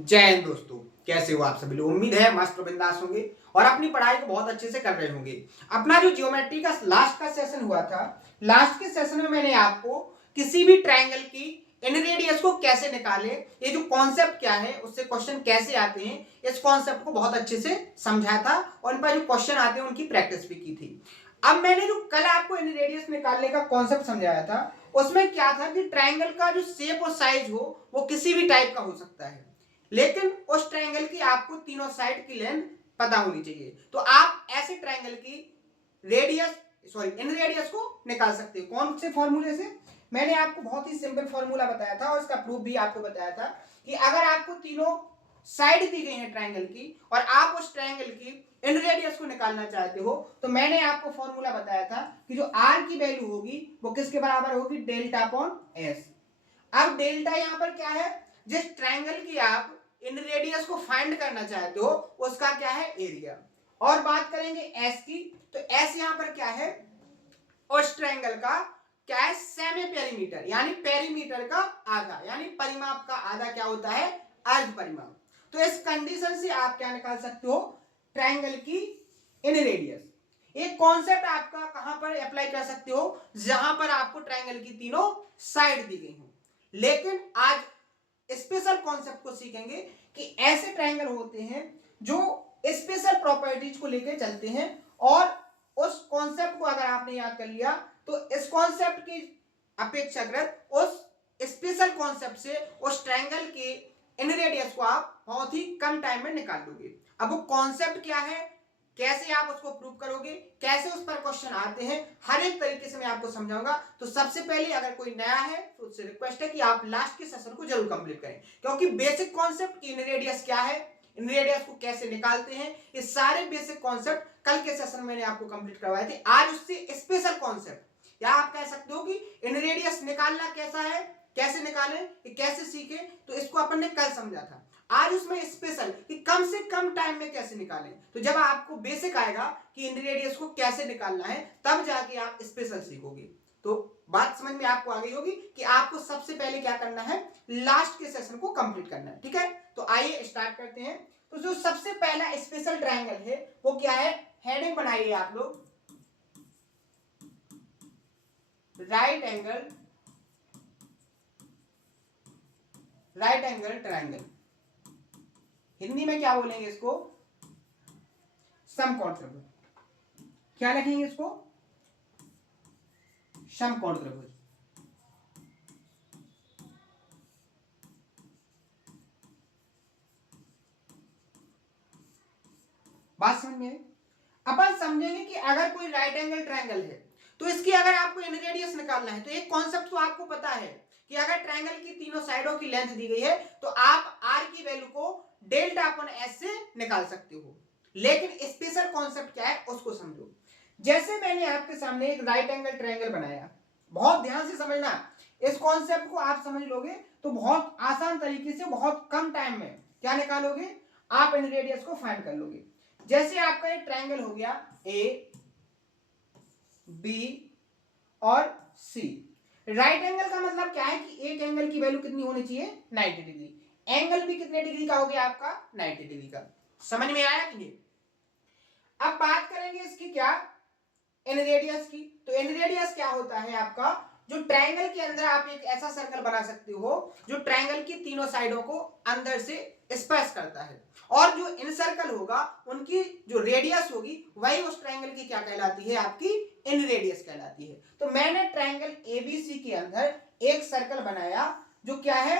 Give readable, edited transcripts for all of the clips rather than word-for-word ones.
जय हिंद दोस्तों, कैसे हो आप सभी लोग। उम्मीद है मस्त और बिंदास होंगे और अपनी पढ़ाई को बहुत अच्छे से कर रहे होंगे। अपना जो ज्योमेट्री का लास्ट का सेशन हुआ था, लास्ट के सेशन में मैंने आपको किसी भी ट्रायंगल की इन रेडियस को कैसे निकाले, ये जो कॉन्सेप्ट क्या है, उससे क्वेश्चन कैसे आते हैं, इस कॉन्सेप्ट को बहुत अच्छे से समझाया था और इन पर जो क्वेश्चन आते हैं उनकी प्रैक्टिस भी की थी। अब मैंने जो कल आपको इन रेडियस निकालने का कॉन्सेप्ट समझाया था, उसमें क्या था कि ट्रायंगल का जो शेप और साइज हो वो किसी भी टाइप का हो सकता है, लेकिन उस ट्रायंगल की आपको तीनों साइड की लेंथ पता होनी चाहिए। तो आप ऐसे ट्रायंगल की इन रेडियस को निकाल सकते हो। कौन से फॉर्मूले से? मैंने आपको बहुत ही सिंपल फॉर्मूला बताया था और इसका प्रूफ भी आपको बताया था कि अगर आपको तीनों साइड दी गई है ट्रायंगल की और आप उस ट्रायंगल की इन रेडियस को निकालना चाहते हो, तो मैंने आपको फॉर्मूला बताया था कि जो आर की वैल्यू होगी वो किसके बराबर होगी? Delta upon S. अब डेल्टा यहां पर क्या है? जिस ट्रायंगल की आप इन रेडियस को फाइंड करना चाहते हो उसका क्या है? एरिया। और बात करेंगे एस की, तो एस यहां पर क्या है? उस ट्रायंगल का क्या है? सेमी पेरीमीटर, यानी पेरीमीटर का आधा, यानी परिमाप का आधा क्या होता है? अर्ध परिमाप। तो इस कंडीशन से आप क्या निकाल सकते हो? ट्रायंगल की इन रेडियस। एक कॉन्सेप्ट आपका कहां पर अप्लाई कर सकते हो? जहां पर आपको ट्रायंगल की तीनों साइड दी गई हो। लेकिन आज स्पेशल कॉन्सेप्ट को सीखेंगे कि ऐसे ट्रायंगल होते हैं जो स्पेशल प्रॉपर्टीज को लेकर चलते हैं, और उस कॉन्सेप्ट को अगर आपने याद कर लिया तो इस कॉन्सेप्ट की अपेक्षाकृत उस स्पेशल कॉन्सेप्ट से उस ट्रायंगल के इन रेडियस को आप बहुत ही कम टाइम में निकाल दोगे। अब वो कॉन्सेप्ट क्या है, कैसे आप उसको प्रूव करोगे, कैसे उस पर क्वेश्चन आते हैं, हर एक तरीके से मैं आपको समझाऊंगा। तो सबसे पहले अगर कोई नया है तो उससे रिक्वेस्ट है कि आप लास्ट के सेशन को जरूर कंप्लीट करें, क्योंकि बेसिक कॉन्सेप्ट की इन रेडियस क्या है, इन रेडियस को कैसे निकालते हैं, ये सारे बेसिक कॉन्सेप्ट कल के सेशन में मैंने आपको कंप्लीट करवाए थे। आज उससे स्पेशल कॉन्सेप्ट, या आप कह सकते हो कि इन रेडियस निकालना कैसा है, कैसे निकालें, कैसे सीखे, तो इसको अपन ने कल समझा था। आज उसमें स्पेशल कि कम से कम टाइम में कैसे निकालें। तो जब आपको बेसिक आएगा कि इन रेडियस को कैसे निकालना है, तब जाके आप स्पेशल सीखोगे। तो बात समझ में आपको आ गई होगी कि आपको सबसे पहले क्या करना है? लास्ट के सेशन को कंप्लीट करना है। ठीक है, तो आइए स्टार्ट करते हैं। तो जो सबसे पहला स्पेशल ट्रायंगल है वो क्या है? हेडिंग बनाइए आप लोग, राइट एंगल ट्रायंगल। हिंदी में क्या बोलेंगे इसको? समकोण त्रिभुज। क्या लिखेंगे इसको? समकोण त्रिभुज। बात समझ में आई? अपन समझेंगे कि अगर कोई राइट एंगल ट्रायंगल है तो इसकी अगर आपको इन रेडियस निकालना है, तो एक कॉन्सेप्ट तो आपको पता है कि अगर ट्रायंगल की तीनों साइडों की लेंथ दी गई है तो आप आर की वैल्यू को डेल्टा अपॉन एस से निकाल सकते हो। लेकिन स्पेशल कॉन्सेप्ट क्या है उसको समझो। जैसे मैंने आपके सामने एक राइट एंगल ट्रायंगल बनाया, बहुत ध्यान से समझना, इस कॉन्सेप्ट को आप समझ लोगे तो बहुत आसान तरीके से बहुत कम टाइम में क्या निकालोगे? आप इन रेडियस को फाइंड कर लोगे। जैसे आपका एक ट्रायंगल हो गया ए बी और सी। राइट एंगल का मतलब क्या है कि एक एंगल की वैल्यू कितनी होनी चाहिए? 90 डिग्री। एंगल भी कितने डिग्री का हो गया आपका? 90 डिग्री का। समझ में आया कि नहीं? अब बात करेंगे इसकी क्या? इन रेडियस की। तो इन रेडियस क्या होता है आपका? जो ट्रायंगल के अंदर आप एक ऐसा सर्कल बना सकते हो जो ट्रायंगल की तीनों साइडों को अंदर से स्पर्श करता है, और जो इन सर्कल होगा उनकी जो रेडियस होगी वही उस ट्रायंगल की क्या कहलाती है? आपकी इन रेडियस कहलाती है। तो मैंने ट्रायंगल एबीसी के अंदर एक सर्कल बनाया जो क्या है?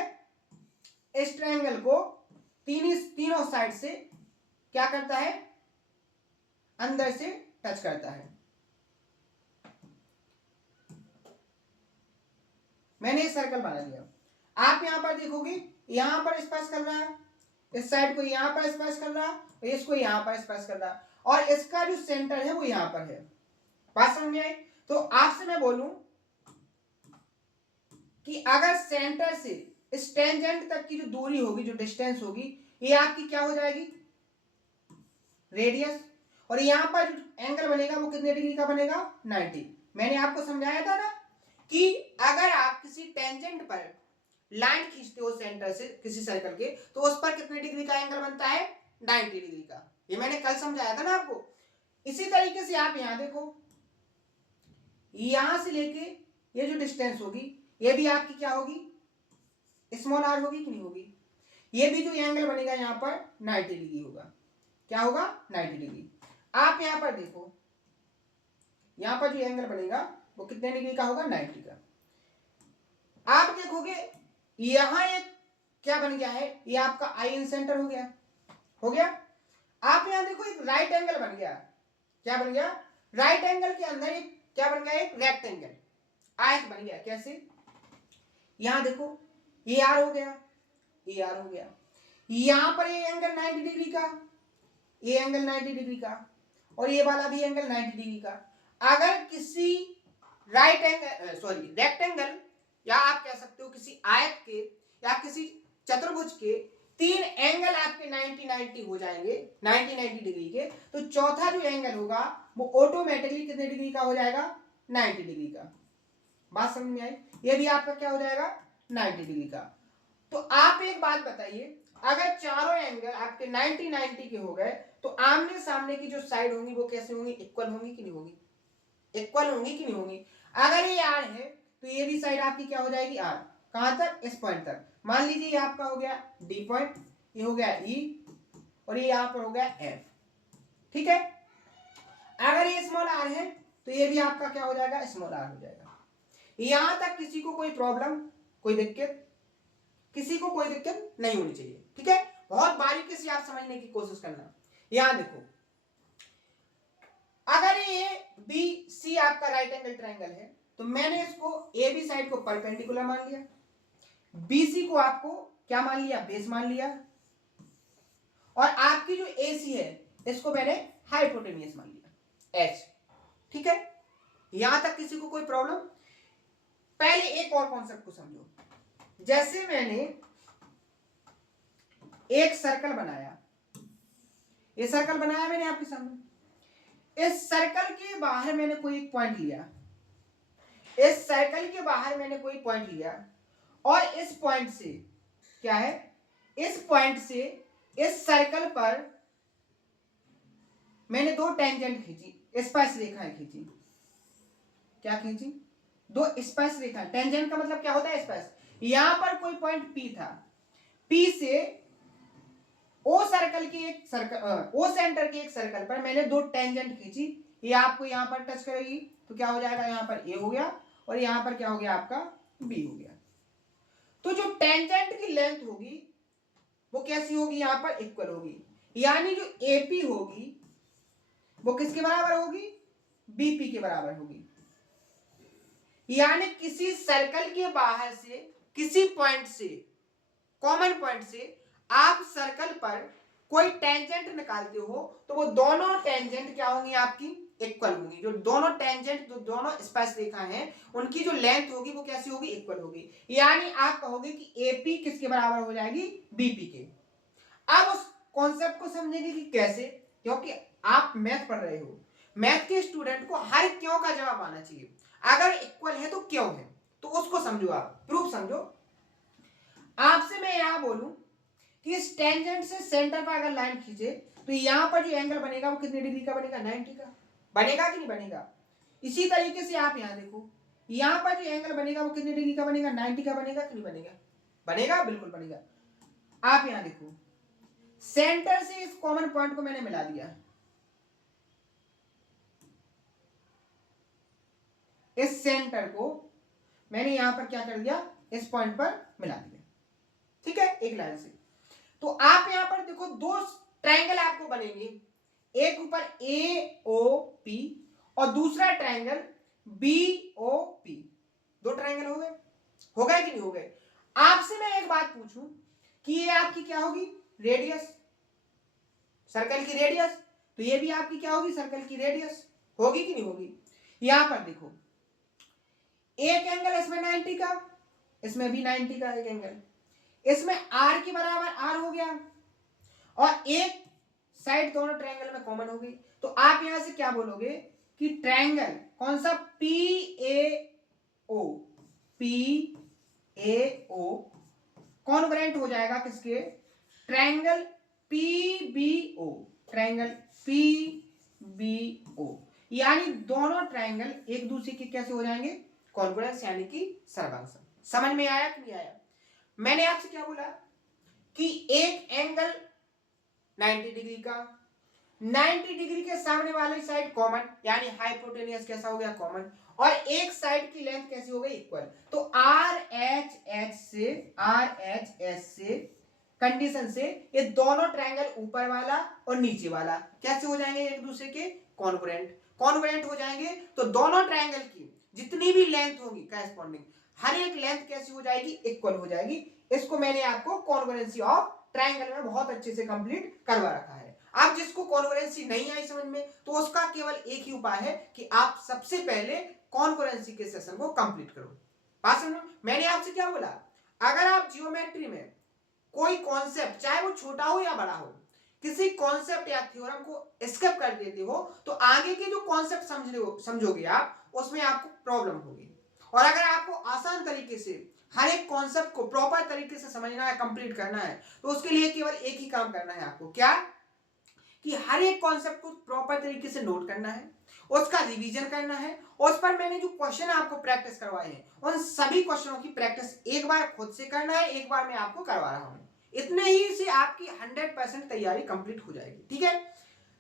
इस ट्रायंगल को तीनों साइड से क्या करता है? अंदर से टच करता है। मैंने एक सर्कल बना लिया। आप यहां पर देखोगे, यहां पर स्पर्श कर रहा है, इस साइड को यहां पर स्पर्श कर रहा है और इसको यहां पर स्पर्श कर रहा है, और इसका जो सेंटर है वो यहां पर है। बात समझ में आई? तो आपसे मैं बोलूं कि अगर सेंटर से इस टेंजेंट तक की जो दूरी होगी, जो डिस्टेंस होगी, ये आपकी क्या हो जाएगी? रेडियस। और यहां पर जो एंगल बनेगा वो कितने डिग्री का बनेगा? 90। मैंने आपको समझाया था ना कि अगर आप किसी टेंजेंट पर लाइन खींचते हो सेंटर से किसी सर्कल के, तो उस पर कितने डिग्री का एंगल बनता है? 90 डिग्री का। ये मैंने कल समझाया था ना आपको। इसी तरीके से आप यहां देखो, यहां से लेके ये जो डिस्टेंस होगी ये भी आपकी क्या होगी? स्मॉल आर होगी कि नहीं होगी? ये भी जो एंगल बनेगा यहां पर 90 डिग्री होगा। क्या होगा? 90 डिग्री। आप यहां पर देखो, यहां पर जो एंगल बनेगा वो कितने डिग्री का होगा? 90 का। आप देखोगे यहां एक क्या बन गया है? ये आपका आई इन सेंटर हो गया, हो गया। आप यहां देखो एक राइट एंगल बन गया। क्या बन गया? राइट एंगल के अंदर एक क्या बन गया? एक रेक्टेंगल, आयत बन गया। कैसे? यहां देखो ये आर हो गया, ये आर हो गया। यहां पर ये एंगल 90 डिग्री का, ये एंगल 90 डिग्री का, और ये वाला भी एंगल 90 डिग्री का। अगर किसी राइट एंगल सॉरी रेक्टेंगल, या आप कह सकते हो किसी आयत के या किसी चतुर्भुज के 3 एंगल आपके 90-90 हो जाएंगे, 90-90 डिग्री के, तो चौथा जो एंगल होगा वो ऑटोमेटिकली कितने डिग्री का हो जाएगा? 90 डिग्री का। बात समझ में आई? ये भी आपका क्या हो जाएगा? 90 डिग्री का। तो आप एक बात बताइए, अगर चारों एंगल आपके 90-90 के हो गए तो आमने सामने की जो साइड होंगी वो कैसे होंगी? इक्वल होंगी कि नहीं होंगी? इक्वल होंगी कि नहीं होंगी? अगर ये आर है तो ये भी साइड आपकी क्या हो जाएगी? आर। कहां तक? इस पॉइंट तक। मान लीजिए ये आपका हो गया डी पॉइंट, ये हो गया ई, और ये यहां पर हो गया एफ। ठीक है। अगर ये स्मॉल आर है तो ये भी आपका क्या हो जाएगा? स्मॉल आर हो जाएगा। यहां तक किसी को कोई प्रॉब्लम, कोई दिक्कत? किसी को कोई दिक्कत नहीं होनी चाहिए। ठीक है। बहुत बारीकी से आप समझने की कोशिश करना। यहां देखो, अगर ये बी सी आपका राइट एंगल ट्रायंगल है तो मैंने इसको ए बी साइड को परपेंडिकुलर मान लिया, बीसी को आपको क्या मान लिया? बेस मान लिया, और आपकी जो एसी है इसको मैंने हाइपोटेन्यूस मान लिया, एच। ठीक है। यहां तक किसी को कोई प्रॉब्लम? पहले एक और कॉन्सेप्ट को समझो। जैसे मैंने एक सर्कल बनाया, ये सर्कल बनाया मैंने आपके सामने, इस सर्कल के बाहर मैंने कोई एक पॉइंट लिया, इस सर्कल के बाहर मैंने कोई पॉइंट लिया, और इस पॉइंट से क्या है? इस पॉइंट से इस सर्कल पर मैंने दो टेंजेंट खींची, स्पर्श रेखाएं खींची। क्या खींची? दो स्पर्श रेखा। टेंजेंट का मतलब क्या होता है? स्पर्श। यहां पर कोई पॉइंट पी था, पी से ओ सर्कल की एक सर्कल, ओ सेंटर के एक सर्कल पर मैंने दो टेंजेंट खींची। ये आपको यहां पर टच करेगी तो क्या हो जाएगा? यहां पर ए हो गया, और यहां पर क्या हो गया? आपका बी हो गया। तो जो टेंजेंट की लेंथ होगी वो कैसी होगी? यहां पर इक्वल होगी। यानी जो एपी होगी वो किसके बराबर होगी? बीपी के बराबर होगी। यानी किसी सर्कल के बाहर से, किसी पॉइंट से, कॉमन पॉइंट से आप सर्कल पर कोई टेंजेंट निकालते हो तो वो दोनों टेंजेंट क्या होंगी? आपकी इक्वल होंगी। जो दोनों टेंजेंट, जो दोनों स्पर्श रेखा हैं, उनकी जो लेंथ होगी वो कैसी होगी? इक्वल होगी। यानी आप कहोगे कि एपी किसके बराबर हो जाएगी? बीपी के। अब उस कॉन्सेप्ट को समझेंगे कि कैसे, क्योंकि आप मैथ पढ़ रहे हो, मैथ के स्टूडेंट को हर क्यों का जवाब आना चाहिए। अगर इक्वल है तो क्यों है, तो उसको समझो, आप प्रूफ समझो। आपसे मैं यहां बोलूं कि इस टेंजेंट से सेंटर पर अगर लाइन खींचे तो यहां पर जो एंगल बनेगा वो कितने डिग्री का बनेगा? 90 का। बनेगा कि नहीं बनेगा? इसी तरीके से आप यहां देखो, यहां पर जो एंगल बनेगा वो कितने डिग्री का बनेगा? 90 का बनेगा कि नहीं बनेगा? बनेगा, बिल्कुल बनेगा। आप यहां देखो, सेंटर से इस कॉमन पॉइंट को मैंने मिला दिया, इस सेंटर को मैंने यहां पर क्या कर दिया? इस पॉइंट पर मिला दिया। ठीक है, एक लाइन से। तो आप यहां पर देखो दो ट्रायंगल आपको बनेंगे, एक ऊपर ए ओ पी और दूसरा ट्रायंगल बी ओ पी। दो ट्रायंगल हो गए, हो गए कि नहीं हो गए? आपसे मैं एक बात पूछूं कि ये आपकी क्या होगी? रेडियस, सर्कल की रेडियस। तो ये भी आपकी क्या होगी? सर्कल की रेडियस होगी कि नहीं होगी? यहां पर देखो, एक एंगल इसमें 90 का, इसमें भी 90 का एक एंगल, इसमें आर के बराबर आर हो गया, और एक साइड दोनों ट्रायंगल में कॉमन हो गई। तो आप यहां से क्या बोलोगे कि ट्रायंगल कौन सा? P A O, P A O congruent हो जाएगा किसके, ट्रायंगल पीबीओ, ट्रायंगल पीबीओ, यानी दोनों ट्रायंगल एक दूसरे के कैसे हो जाएंगे, कॉन्ग्रुएंस यानी कि सर्वांग। समझ में आया कि नहीं आया? मैंने आपसे क्या बोला कि एक एंगल 90 डिग्री का, 90 डिग्री के सामने वाली साइड कॉमन, यानी हाइपोटेनियस कैसा हो गया, कॉमन, और एक साइड की लेंथ कैसी हो गई, इक्वल। तो आर एच एस से कंडीशन से ये दोनों ट्रायंगल ऊपर वाला और नीचे वाला कैसे हो जाएंगे, एक दूसरे के कॉन्ग्रुएंट, कॉन्ग्रुएंट हो जाएंगे। तो दोनों ट्रायंगल की जितनी भी लेंथ होगी करेस्पॉन्डिंग, हर एक लेंथ कैसी हो जाएगी, इक्वल हो जाएगी। इसको मैंने आपको कॉन्ग्रुएंसी ऑफ ट्रायंगल में बहुत अच्छे से कंप्लीट करवा रखा है। आप जिसको कॉन्ग्रुएंसी नहीं आई समझ में, तो उसका केवल एक ही उपाय है कि आप सबसे पहले कॉन्ग्रुएंसी के सेशन को कंप्लीट करो। बात समझ में? मैंने आपसे क्या बोला, अगर आप जियोमेट्री में कोई कॉन्सेप्ट चाहे वो छोटा हो या बड़ा हो, किसी कॉन्सेप्ट या थ्योरम को स्किप कर देते हो, तो आगे के जो कॉन्सेप्ट समझोगे आप, उसमें आपको प्रॉब्लम होगी। और अगर आपको आसान तरीके से हर एक कॉन्सेप्ट को प्रॉपर तरीके से समझना है, कंप्लीट करना है, तो उसके लिए केवल एक ही काम करना है आपको, क्या, कि हर एक कॉन्सेप्ट को प्रॉपर तरीके से नोट करना है, उसका रिवीजन करना है, उस पर मैंने जो क्वेश्चन आपको प्रैक्टिस करवाए हैं, उन सभी क्वेश्चनों की प्रैक्टिस एक बार खुद से करना है, एक बार मैं आपको करवा रहा हूं। इतने ही से आपकी 100% तैयारी कंप्लीट हो जाएगी। ठीक है,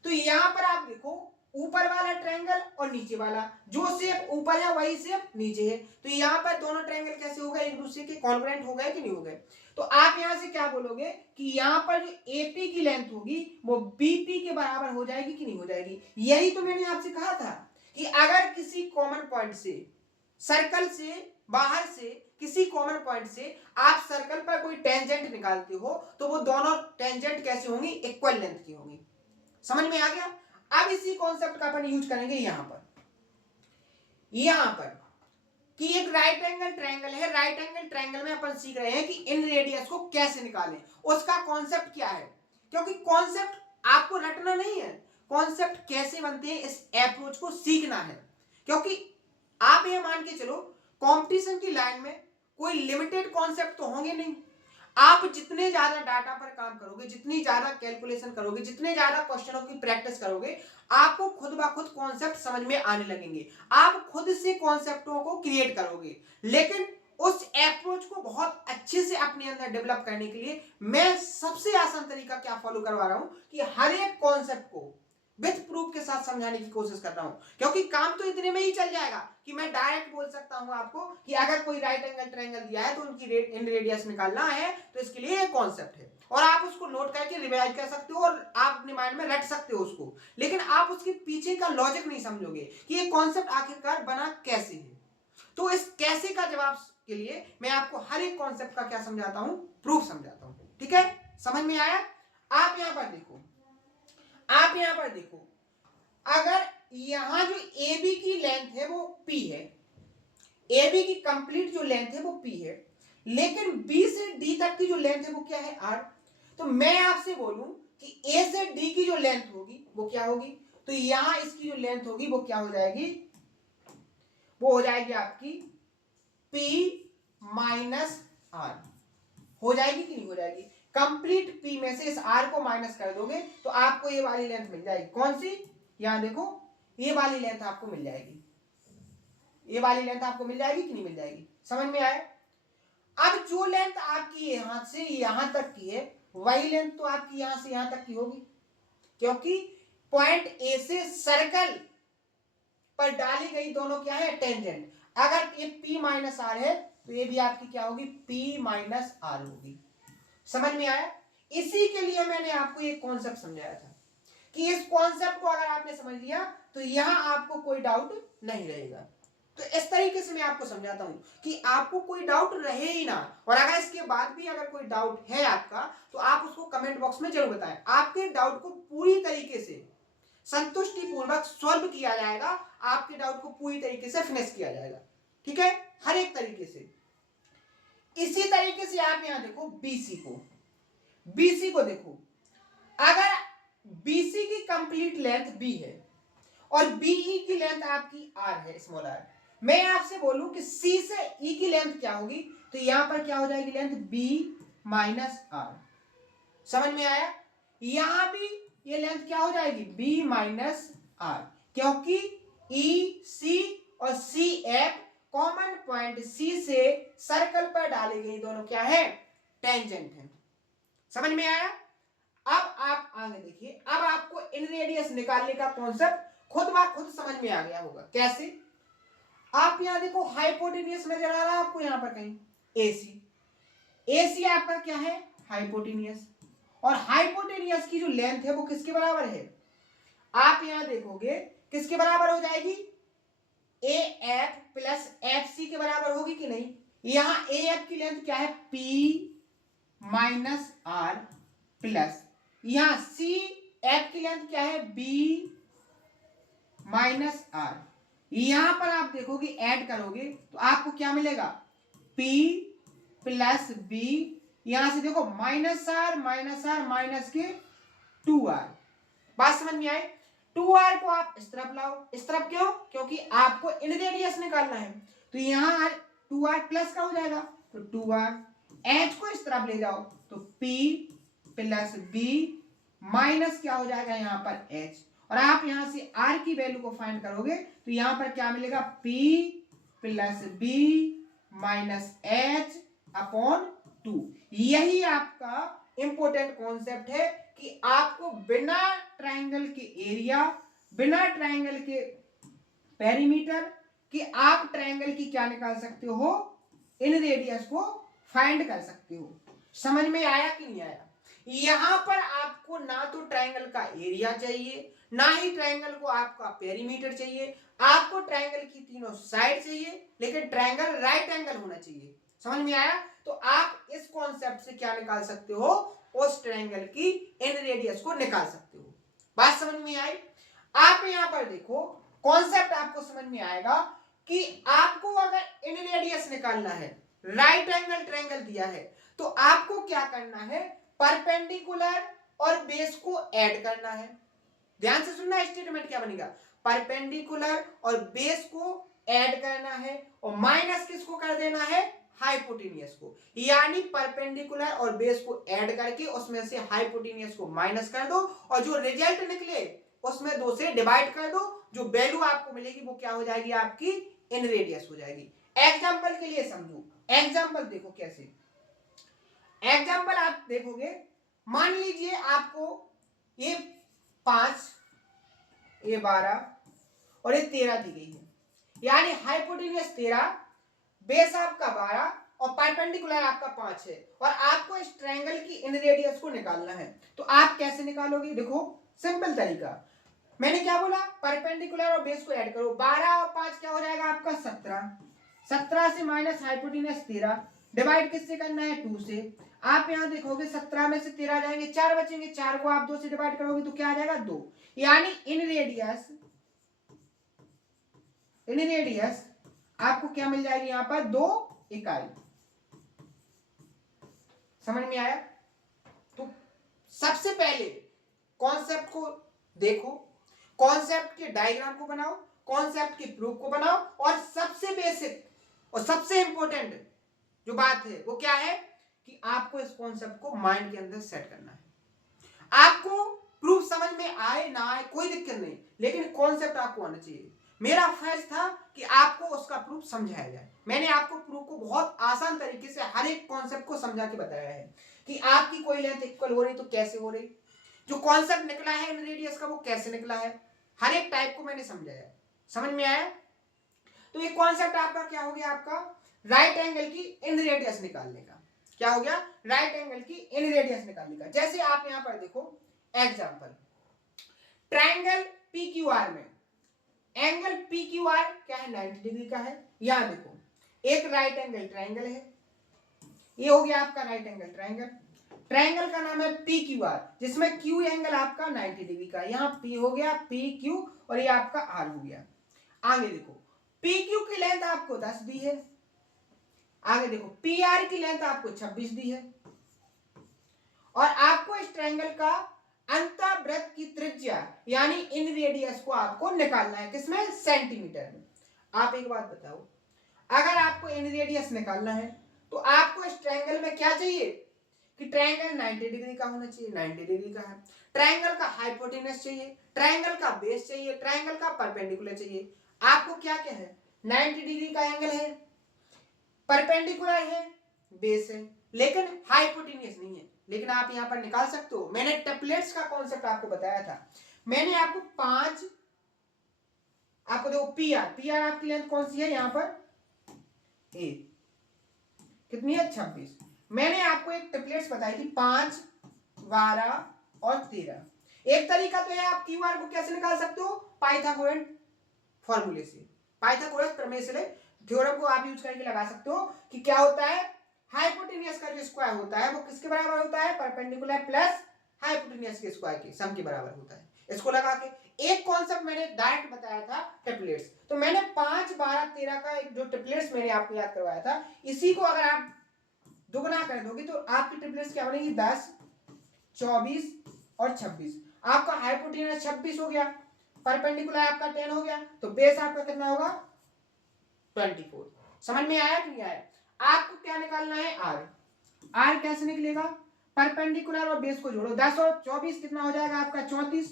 तो यहां पर आप देखो, ऊपर वाला ट्रायंगल और नीचे वाला, जो शेप ऊपर है वही शेप नीचे है, तो यहां पर दोनों ट्रायंगल कैसे हो गए, एक दूसरे के कॉन्ग्रुएंट हो गए कि नहीं हो गए। तो आप यहां से क्या बोलोगे कि यहां पर जो एपी की लेंथ होगी वो बीपी के बराबर हो जाएगी कि नहीं हो जाएगी। यही तो मैंने आपसे कहा था कि अगर किसी कॉमन पॉइंट से, सर्कल से बाहर से किसी कॉमन पॉइंट से आप सर्कल पर कोई टेंजेंट निकालते हो, तो वो दोनों टेंजेंट कैसे होंगी, इक्वल लेंथ की होंगी। समझ में आ गया? अब इसी कॉन्सेप्ट का अपन यूज करेंगे यहां पर कि एक राइट एंगल ट्रायंगल है, राइट एंगल ट्रायंगल में अपन सीख रहे हैं कि इन रेडियस को कैसे निकालें, उसका कॉन्सेप्ट क्या है। क्योंकि कॉन्सेप्ट आपको रटना नहीं है, कॉन्सेप्ट कैसे बनते हैं इस अप्रोच को सीखना है। क्योंकि आप ये मान के चलो, कंपटीशन की लाइन में कोई लिमिटेड कॉन्सेप्ट तो होंगे नहीं। आप जितने ज्यादा डाटा पर काम करोगे, जितनी ज्यादा कैलकुलेशन करोगे, जितने ज्यादा क्वेश्चनों की प्रैक्टिस करोगे, आपको खुद ब खुद कॉन्सेप्ट समझ में आने लगेंगे, आप खुद से कॉन्सेप्टों को क्रिएट करोगे। लेकिन उस अप्रोच को बहुत अच्छे से अपने अंदर डेवलप करने के लिए मैं सबसे आसान तरीका क्या फॉलो करवा रहा हूं कि हर एक कॉन्सेप्ट को विथ प्रूफ के साथ समझाने की कोशिश कर रहा हूं। क्योंकि काम तो इतने में ही चल जाएगा कि मैं डायरेक्ट बोल सकता हूं आपको कि अगर कोई राइट एंगल ट्रायंगल दिया है तो उनकी इन रेडियस निकालना है, तो इसके लिए एक कॉन्सेप्ट है और आप उसको नोट करके रिवाइज कर सकते हो और आप अपने माइंड में रट सकते हो उसको। लेकिन आप उसके पीछे का लॉजिक नहीं समझोगे कि ये कॉन्सेप्ट आखिरकार बना कैसे है। तो इस कैसे का जवाब के लिए मैं आपको हर एक कॉन्सेप्ट का क्या समझाता हूं, प्रूफ समझाता हूं। ठीक है, समझ में आया? आप यहां पर देखो, आप यहां पर देखो, अगर यहां जो ए बी की लेंथ है वो पी है, ए बी की कंप्लीट जो लेंथ है वो पी है, लेकिन बी से डी तक की जो लेंथ है वो क्या है, आर। तो मैं आपसे बोलूं कि ए से डी की जो लेंथ होगी वो क्या होगी, तो यहां इसकी जो लेंथ होगी वो क्या हो जाएगी, वो हो जाएगी आपकी P माइनस आर। हो जाएगी कि नहीं हो जाएगी? कंप्लीट P में से इस R को माइनस कर दोगे तो आपको ये वाली लेंथ मिल जाएगी। कौन सी? यहां देखो, ये वाली लेंथ आपको मिल जाएगी, ये वाली लेंथ आपको मिल जाएगी कि नहीं मिल जाएगी? समझ में आया? अब जो लेंथ आपकी यहां से यहां तक की है वही लेंथ तो आपकी यहां से यहां तक की होगी, क्योंकि पॉइंट ए से सर्कल पर डाली गई दोनों क्या है, टेंजेंट। अगर ये P माइनस आर है तो ये भी आपकी क्या होगी, P माइनस आर होगी। समझ में आया? इसी के लिए मैंने आपको एक कॉन्सेप्ट समझाया था कि इस कॉन्सेप्ट को अगर आपने समझ लिया तो यहां आपको कोई डाउट नहीं रहेगा। तो इस तरीके से मैं आपको समझाता हूं कि आपको कोई डाउट रहे ही ना, और अगर इसके बाद भी अगर कोई डाउट है आपका तो आप उसको कमेंट बॉक्स में जरूर बताएं। आपके डाउट को पूरी तरीके से संतुष्टि पूर्वक सॉल्व किया जाएगा, आपके डाउट को पूरी तरीके से फिनिश किया जाएगा। ठीक है, हर एक तरीके से। इसी तरीके से आप यहां देखो बीसी को, बीसी को देखो, अगर बीसी की कंप्लीट लेंथ बी है और बीई की लेंथ आपकी आर है, स्मॉल आर, मैं आपसे बोलूं कि सी से ई की लेंथ क्या होगी, तो यहां पर क्या हो जाएगी लेंथ बी माइनस आर। समझ में आया? यहां भी ये लेंथ क्या हो जाएगी, बी माइनस आर, क्योंकि ई सी और C F common point C से सर्कल पर डाली गई दोनों क्या है, टेंजेंट है। समझ में आया? अब आप आगे देखिए, अब आपको इन रेडियस निकालने का कॉन्सेप्ट खुद ब खुद समझ में आ गया होगा। कैसे? आप यहां देखो हाइपोटेनियस नजर आ रहा है आपको, यहां पर कहीं एसी, एसी आपका क्या है, हाइपोटेनियस, और हाइपोटेनियस की जो लेंथ है वो किसके बराबर है, आप यहां देखोगे किसके बराबर हो जाएगी, A F plus F C के बराबर होगी कि नहीं। यहां ए एफ की लेंथ क्या है, पी माइनस आर, प्लस यहां सी एफ की लेंथ क्या है, बी माइनस आर। यहां पर आप देखोगे ऐड करोगे तो आपको क्या मिलेगा, P प्लस बी, यहां से देखो माइनस आर माइनस के 2r। बात समझ में आई? 2r को आप इस तरफ लाओ, इस तरफ क्यों, क्योंकि आपको इन रेडियस निकालना है, तो यहां 2r प्लस का हो जाएगा, तो 2r। h को इस तरफ ले जाओ तो P प्लस बी माइनस क्या हो जाएगा यहां पर h, और आप यहां से r की वैल्यू को फाइंड करोगे तो यहां पर क्या मिलेगा, P plus B minus H upon 2। यही आपका इंपॉर्टेंट कॉन्सेप्ट है कि आपको बिना ट्रायंगल के एरिया, बिना ट्रायंगल के पेरीमीटर कि आप ट्रायंगल की क्या निकाल सकते हो, इन रेडियस को फाइंड कर सकते हो। समझ में आया कि नहीं आया? यहां पर आपको ना तो ट्रायंगल का एरिया चाहिए, ना ही ट्रायंगल को आपका पेरीमीटर चाहिए, आपको ट्रायंगल की तीनों साइड चाहिए, लेकिन ट्रायंगल राइट एंगल होना चाहिए। समझ में आया? तो आप इस कॉन्सेप्ट से क्या निकाल सकते हो, उस ट्रायंगल की इन रेडियस को निकाल सकते हो। बात समझ में आई? आप यहां पर देखो कॉन्सेप्ट आपको समझ में आएगा कि आपको अगर इन रेडियस निकालना है, राइट एंगल ट्रायंगल दिया है, तो आपको क्या करना है, परपेंडिकुलर और बेस को ऐड करना है। ध्यान से सुनना, स्टेटमेंट क्या बनेगा, परपेंडिकुलर और बेस को ऐड करना है, और माइनस किसको कर देना है, हाइपोटेनियस को। यानी परपेंडिकुलर और बेस को ऐड करके उसमें से हाइपोटेनियस को माइनस कर दो, और जो रिजल्ट निकले उसमें 2 से डिवाइड कर दो, जो वैल्यू आपको मिलेगी वो क्या हो जाएगी, आपकी इन रेडियस हो जाएगी। एग्जाम्पल के लिए समझो, एग्जाम्पल देखो कैसे। एग्जाम्पल आप देखोगे, मान लीजिए आपको ये 5, ये 12 और ये 13 दी गई है, यानी हाइपोटेनियस 13, बेस आपका 12 और परपेंडिकुलर आपका 5 है, और आपको इस ट्रायंगल की इन रेडियस को निकालना है। तो आप कैसे निकालोगे, देखो सिंपल तरीका, मैंने क्या बोला, परपेंडिकुलर और बेस को ऐड करो, 12 और 5 क्या हो जाएगा आपका 17, 17 से माइनस हाइपोटेनियस 13, डिवाइड किससे करना है, 2 से। आप यहां देखोगे 17 में से 13 जाएंगे, 4 बचेंगे, 4 को आप 2 से डिवाइड करोगे तो क्या आ जाएगा, 2। यानी इन रेडियस आपको क्या मिल जाएगी, यहां पर 2 इकाई। समझ में आया? तो सबसे पहले कॉन्सेप्ट को देखो, कॉन्सेप्ट के डायग्राम को बनाओ, कॉन्सेप्ट की प्रूफ को बनाओ, और सबसे बेसिक और सबसे इंपॉर्टेंट जो बात है वो क्या है कि आपको इस कॉन्सेप्ट को माइंड के अंदर सेट करना है। आपको प्रूफ समझ में आए ना आए कोई दिक्कत नहीं, लेकिन कॉन्सेप्ट आपको आना चाहिए। मेरा फर्ज था कि आपको उसका प्रूफ समझाया जाए। मैंने आपको प्रूफ को बहुत आसान तरीके से हर एक कॉन्सेप्ट को समझा के बताया है कि आपकी कोई लेंथ इक्वल हो रही तो कैसे हो रही, जो कॉन्सेप्ट निकला है इन रेडियस का वो कैसे निकला है, हर एक टाइप को मैंने समझाया। समझ में आया? तो ये कॉन्सेप्ट आपका क्या हो गया, आपका राइट एंगल की इन रेडियस निकालने का। क्या हो गया, राइट एंगल की इन रेडियस निकालने का। जैसे आप यहां पर देखो एग्जांपल, ट्रायंगल PQR में एंगल PQR क्या है, 90 डिग्री का है। यहां देखो एक राइट एंगल ट्रायंगल है, ये हो गया आपका राइट एंगल ट्रायंगल। ट्रायंगल का नाम है PQR, जिसमें Q एंगल आपका 90 डिग्री का, यहाँ P हो गया PQ और ये आपका R हो गया। आगे देखो PQ की लेंथ आपको 10 दी है, आगे देखो PR की लेंथ आपको 26 दी है, और आपको इस ट्रायंगल का अंतःवृत्त की त्रिज्या यानी इन रेडियस को आपको निकालना है, किसमें, सेंटीमीटर में। आप एक बात बताओ, अगर आपको इन रेडियस निकालना है तो आपको इस ट्रायंगल में क्या चाहिए, कि ट्रायंगल 90 डिग्री का होना चाहिए, 90 डिग्री का है। ट्रायंगल का हाइपोटेनस चाहिए, ट्रायंगल का बेस चाहिए, ट्रायंगल का परपेंडिकुलर चाहिए। आपको क्या क्या है, 90 डिग्री का एंगल है, परपेंडिकुलर है, बेस है, लेकिन हाइपोटेनियस नहीं है। लेकिन आप यहां पर निकाल सकते हो। मैंने टेम्पलेट्स का कॉन्सेप्ट आपको बताया था। मैंने आपको 5, आपको देखो पी आर आपकी लेंथ कौन सी है यहां पर, ए कितनी है 26। मैंने आपको एक टेम्पलेट्स बताई थी 5, 12 और 13। एक तरीका तो है, आप क्यू आर को कैसे निकाल सकते हो, पाइथागोरस फॉर्मूले से, पाइथागोरस प्रमेय से थ्योरम को आप यूज करके लगा सकते हो कि क्या होता है, हाइपोटेनियस का जो स्क्वायर होता है वो किसके बराबर होता है, परपेंडिकुलर प्लस हाइपोटेनियस के स्क्वायर के सम के बराबर होता है। इसको लगा के एक कॉन्सेप्ट मैंने डायरेक्ट बताया था टेम्पलेट्स। तो मैंने 5, 12, 13 का एक जो टेम्पलेट्स मैंने आपको याद करवाया था, इसी को अगर आप दुगना कर दोगे तो आपकी टेम्पलेट्स क्या बनेगी, 10, 24 और 26। आपका हाइपोटेनस 26 हो गया, परपेंडिकुलर आपका 10 हो गया, तो बेस आपका कितना होगा 24। समझ में आया कि नहीं आया? आपको क्या निकालना है, आर। आर कैसे निकलेगा, परपेंडिकुलर और बेस को जोड़ो, 10 और 24 कितना हो जाएगा आपका 34,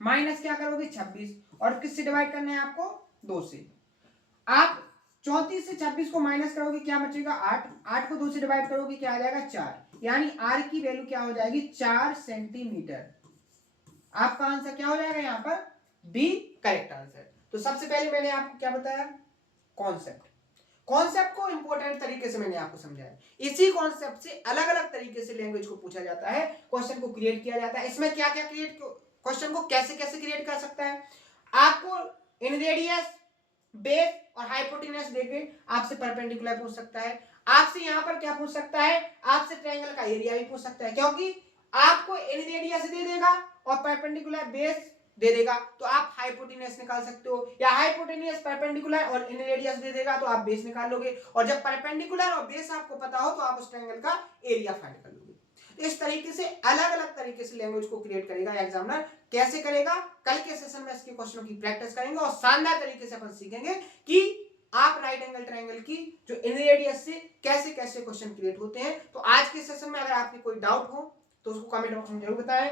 माइनस क्या करोगे 26, और किससे डिवाइड करना है आपको, 2 से। आप 34 से 26 को माइनस करोगे क्या बचेगा 8, 8 को 2 से डिवाइड करोगे क्या आ जाएगा 4, यानी आर की वैल्यू क्या हो जाएगी 4 सेंटीमीटर। आपका आंसर क्या हो जाएगा यहां पर, बी करेक्ट आंसर। तो सबसे पहले मैंने आपको क्या बताया, कॉन्सेप्ट। कॉन्सेप्ट को इंपॉर्टेंट तरीके से मैंने आपको समझाया। इसी कॉन्सेप्ट से अलग अलग तरीके से लैंग्वेज को पूछा जाता है, क्वेश्चन को क्रिएट किया जाता है। इसमें क्या क्या क्रिएट, क्वेश्चन को कैसे कैसे क्रिएट कर सकता है, आपको इन रेडियस, बेस और हाइपोटेनस देके आपसे परपेंडिकुलर पूछ सकता है। आपसे यहां पर क्या पूछ सकता है, आपसे ट्रायंगल का एरिया भी पूछ सकता है, क्योंकि आपको इन रेडियस दे देगा और परपेंडिकुलर बेस दे देगा तो आप हाइपोटेनस निकाल सकते हो, या हाइपोटेनस परपेंडिकुलर और इन रेडियस दे देगा तो आप बेस निकाल लोगे, और जब परपेंडिकुलर और बेस आपको पता हो तो आप उस ट्रायंगल का एरिया फाइंड कर लोगे। तो इस तरीके से अलग अलग तरीके से लैंग्वेज को क्रिएट करेगा एग्जामिनर। कैसे करेगा, कल के सेशन में इसके क्वेश्चनों की प्रैक्टिस करेंगे और शानदार तरीके से अपन सीखेंगे कि आप राइट एंगल ट्रायंगल की जो इन रेडियस से कैसे कैसे क्वेश्चन क्रिएट होते हैं। तो आज के सेशन में अगर आपके कोई डाउट हो तो उसको कमेंट बॉक्स में जरूर बताएं।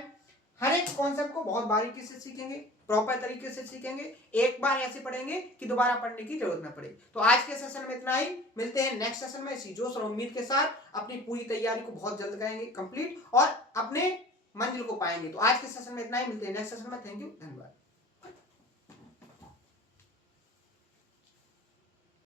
हर एक कॉन्सेप्ट को बहुत बारीकी से सीखेंगे, प्रॉपर तरीके से सीखेंगे, एक बार ऐसे पढ़ेंगे कि दोबारा पढ़ने की जरूरत ना पड़े। तो आज के सेशन में इतना ही, मिलते हैं नेक्स्ट सेशन में इसी जोश और उम्मीद के साथ। अपनी पूरी तैयारी को बहुत जल्द करेंगे कंप्लीट और अपने मंजिल को पाएंगे। तो आज के सेशन में इतना ही, मिलते हैं नेक्स्ट सेशन में। थैंक यू, धन्यवाद।